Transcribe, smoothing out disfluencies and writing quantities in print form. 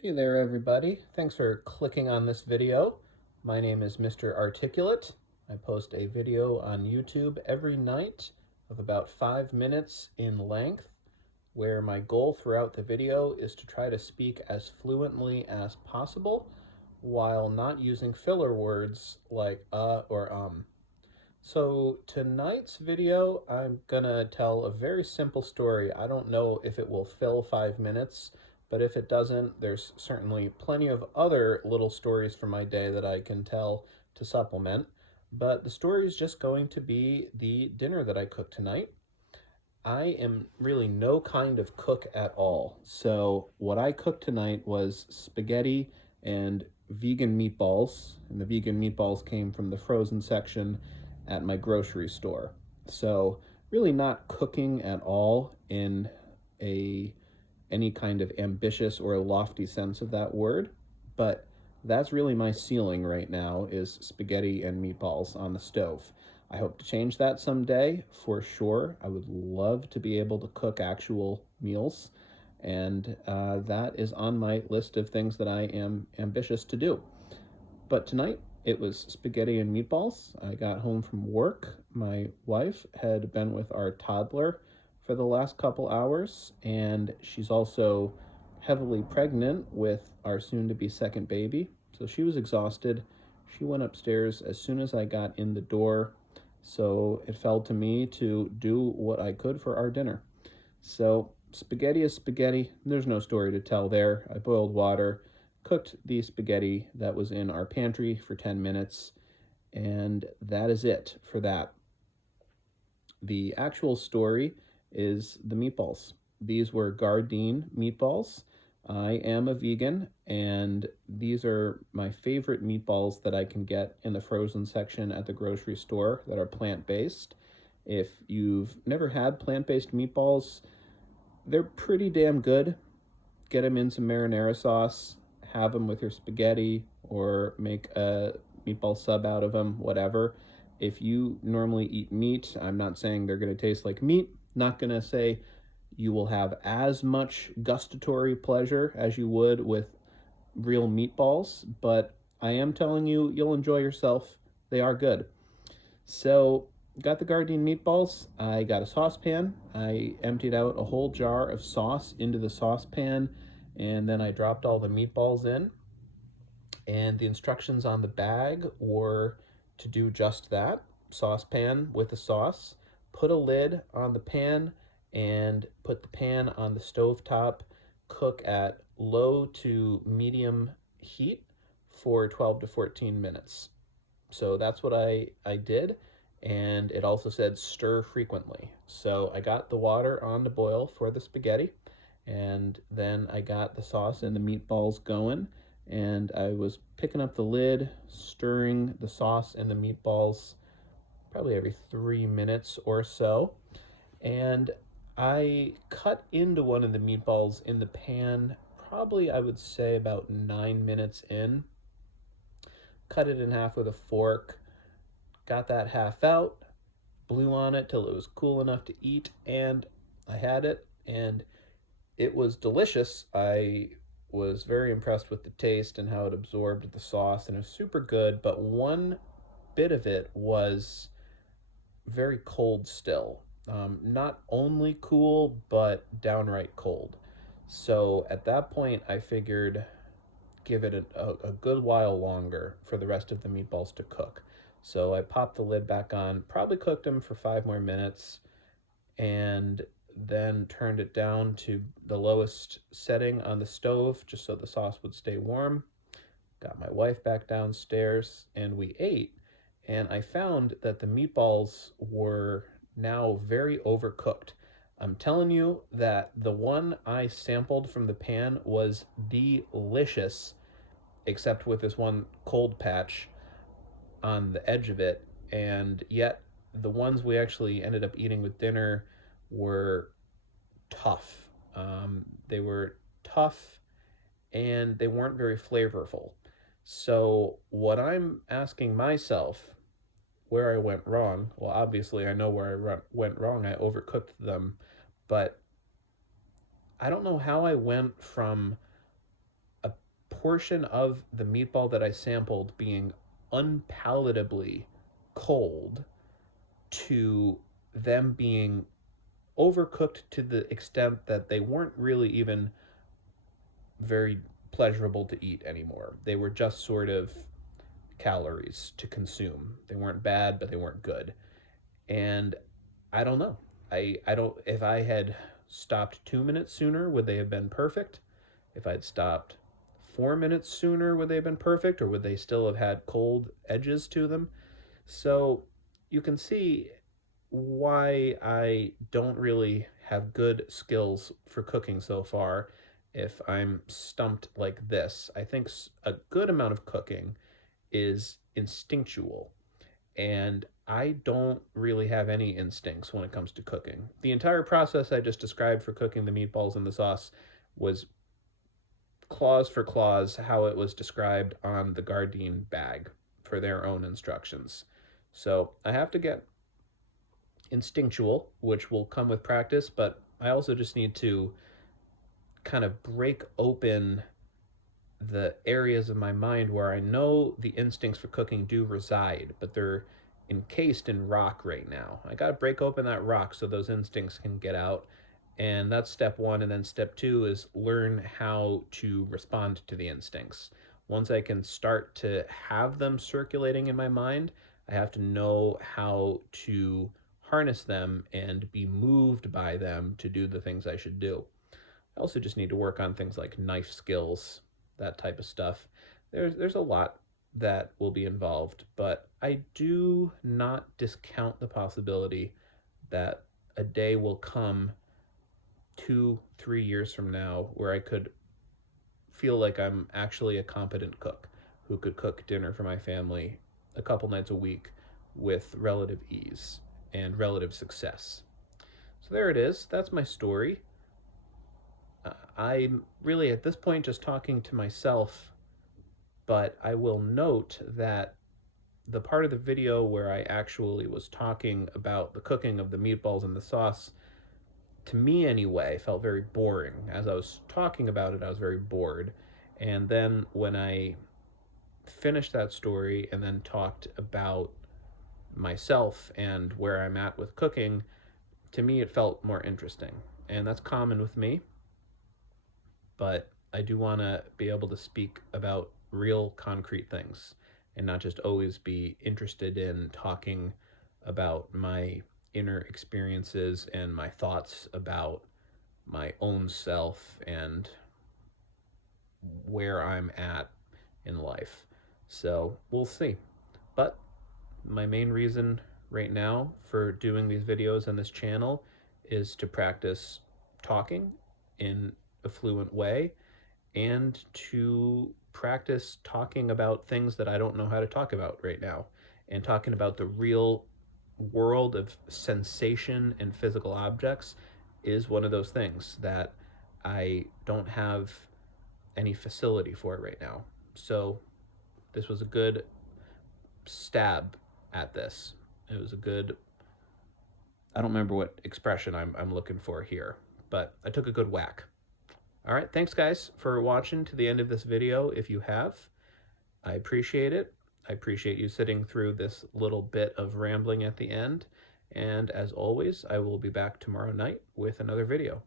Hey there, everybody. Thanks for clicking on this video. My name is Mr. Articulate. I post a video on YouTube every night of about 5 minutes in length, where my goal throughout the video is to try to speak as fluently as possible while not using filler words like or So tonight's video, I'm gonna tell a very simple story. I don't know if it will fill 5 minutes, but if it doesn't, there's certainly plenty of other little stories from my day that I can tell to supplement. But the story is just going to be the dinner that I cooked tonight. I am really no kind of cook at all. So what I cooked tonight was spaghetti and vegan meatballs, and the vegan meatballs came from the frozen section at my grocery store. So really not cooking at all in a any kind of ambitious or lofty sense of that word, but that's really my ceiling right now is spaghetti and meatballs on the stove. I hope to change that someday for sure. I would love to be able to cook actual meals, and that is on my list of things that I am ambitious to do. But tonight it was spaghetti and meatballs. I got home from work. My wife had been with our toddler for the last couple hours, and she's also heavily pregnant with our soon to be second baby. So she was exhausted. She went upstairs as soon as I got in the door. So it fell to me to do what I could for our dinner. So spaghetti is spaghetti. There's no story to tell there. I boiled water, cooked the spaghetti that was in our pantry for 10 minutes, and that is it for that. The actual story is the meatballs. These were Gardein meatballs. I am a vegan, and these are my favorite meatballs that I can get in the frozen section at the grocery store that are plant-based. If you've never had plant-based meatballs, they're pretty damn good. Get them in some marinara sauce, have them with your spaghetti, or make a meatball sub out of them, whatever. If you normally eat meat, I'm not saying they're going to taste like meat. Not going to say you will have as much gustatory pleasure as you would with real meatballs, but I am telling you, you'll enjoy yourself. They are good. So, got the Gardein meatballs. I got a saucepan. I emptied out a whole jar of sauce into the saucepan, and then I dropped all the meatballs in. And the instructions on the bag were to do just that: saucepan with the sauce. Put a lid on the pan and put the pan on the stove top. Cook at low to medium heat for 12 to 14 minutes. So that's what I did. And it also said stir frequently. So I got the water on to boil for the spaghetti, and then I got the sauce and the meatballs going, and I was picking up the lid, stirring the sauce and the meatballs probably every 3 minutes or so. And I cut into one of the meatballs in the pan, probably I would say about 9 minutes in. Cut it in half with a fork, got that half out, blew on it till it was cool enough to eat, and I had it, and it was delicious. I was very impressed with the taste and how it absorbed the sauce, and it was super good, but one bit of it was very cold still. Not only cool, but downright cold. So at that point, I figured give it a good while longer for the rest of the meatballs to cook. So I popped the lid back on, probably cooked them for 5 more minutes, and then turned it down to the lowest setting on the stove just so the sauce would stay warm. Got my wife back downstairs and we ate. And I found that the meatballs were now very overcooked. I'm telling you that the one I sampled from the pan was delicious, except with this one cold patch on the edge of it. And yet, the ones we actually ended up eating with dinner were tough. They were tough and they weren't very flavorful. So, what I'm asking myself where I went wrong, well, obviously, I know where I went wrong. I overcooked them, but I don't know how I went from a portion of the meatball that I sampled being unpalatably cold to them being overcooked to the extent that they weren't really even very pleasurable to eat anymore. They were just sort of calories to consume. They weren't bad, but they weren't good. And I don't know. I don't, if I had stopped 2 minutes sooner, would they have been perfect? If I'd stopped 4 minutes sooner, would they have been perfect? Or would they still have had cold edges to them? So you can see why I don't really have good skills for cooking so far if I'm stumped like this. I think a good amount of cooking is instinctual, and I don't really have any instincts when it comes to cooking. The entire process I just described for cooking the meatballs in the sauce was clause for clause how it was described on the Gardein bag for their own instructions. So I have to get instinctual, which will come with practice, but I also just need to kind of break open the areas of my mind where I know the instincts for cooking do reside, but they're encased in rock right now. I got to break open that rock so those instincts can get out. And that's step one. And then step two is learn how to respond to the instincts. Once I can start to have them circulating in my mind, I have to know how to harness them and be moved by them to do the things I should do. I also just need to work on things like knife skills, that type of stuff. There's a lot that will be involved, but I do not discount the possibility that a day will come 2-3 years from now where I could feel like I'm actually a competent cook who could cook dinner for my family a couple nights a week with relative ease and relative success. So there it is. That's my story. I'm really at this point just talking to myself, but I will note that the part of the video where I actually was talking about the cooking of the meatballs and the sauce, to me anyway, felt very boring. As I was talking about it, I was very bored. And then when I finished that story and then talked about myself and where I'm at with cooking, to me it felt more interesting. And that's common with me. But I do want to be able to speak about real concrete things and not just always be interested in talking about my inner experiences and my thoughts about my own self and where I'm at in life. So we'll see. But my main reason right now for doing these videos on this channel is to practice talking in a fluent way and to practice talking about things that I don't know how to talk about right now, and talking about the real world of sensation and physical objects is one of those things that I don't have any facility for right now. So this was a good stab at this. It was a good, I don't remember what expression I'm looking for here, but I took a good whack. All right, thanks guys for watching to the end of this video. If you have, I appreciate it. I appreciate you sitting through this little bit of rambling at the end. And as always, I will be back tomorrow night with another video.